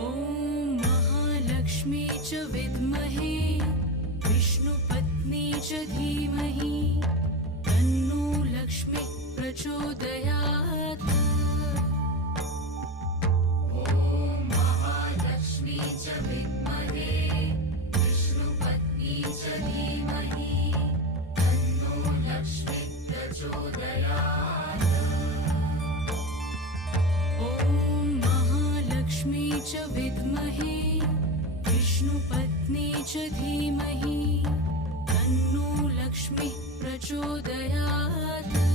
ॐ महालक्ष्मी च विद्महे विष्णुपत्नी च धीमहि तन्नो लक्ष्मी प्रचोदयात्। ॐ महालक्ष्मी च विद्महे विष्णुपत्नी च धीमहि तन्नो लक्ष्मी प्रचोदयात्। ॐ महालक्ष्मी च विद्महे विष्णुपत्नी च धीमहि तन्नो लक्ष्मी प्रचोदयात्।